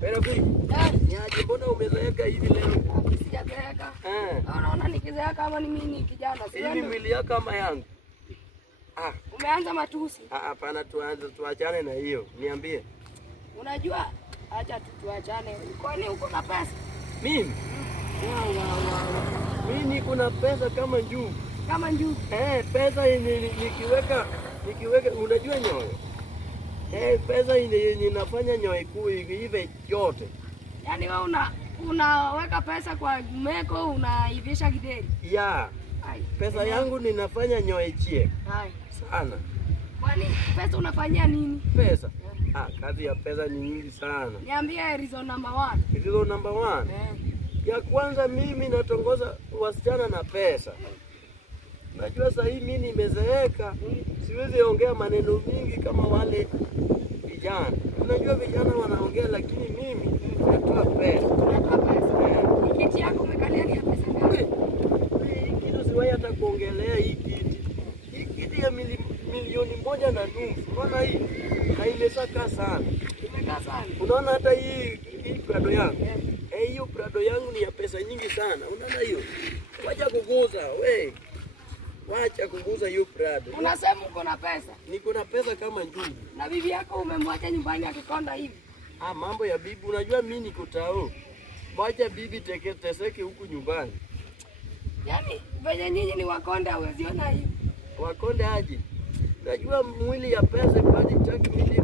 Pero vipi? Ni aje mbona umezeeka hivi leo? Sijazeeka. Unaona nikizeeka kama ni mimi kijana. Hivi mwili yako kama yangu. Umeanza matusi. Hapana, tuachane na hiyo. Niambie. Unajua acha tuachane. Kwani uko na pesa? Mimi? Mimi niko na pesa kama njugu. Kama njugu? Pesa yenye nikiweka unajua nyoyo. Pesa yenye inafanya nyoyo kuive yote. Yaani wewe unaweka pesa kwa meko unaivisha gideri. Ya. Pesa yangu ninafanya nyoyo ichie. Sana. Kwani pesa unafanyia nini? Pesa. Kazi ya pesa ni nyingi sana. Niambie reason number 1. Reason number 1. Ya kwanza mimi natongoza wasichana na pesa. Najua sasa hii mimi nimezeeka. Siwezi ongea maneno mingi kama wale vijana. Unajua vijana wanaongea lakini mimi natoa pesa. Kiti yako umekalia ni ya pesa ngapi? Hii kitu siwahi hata kuongelea hii kiti. Hii kiti ya milioni 1.5. Unaona hii? Haimesaka sana. Imekaa sana. Unaona hata hii Prado yangu. Hiyo Prado yangu ni ya pesa nyingi sana. Unaona hiyo? Wacha kuguza, we. Wacha kuguza hiyo Prado. Unasema uko na pesa? Niko na pesa kama njugu. Na bibi yako umemwacha nyumbani akikonda hivi? Mambo ya bibi, unajua mimi niko tao. Wacha bibi teseke huku nyumbani. Yaani venye nyinyi ni wakonde hauweziona hivi. Wakonde aje? Najua mwili ya pesa bali taki mwili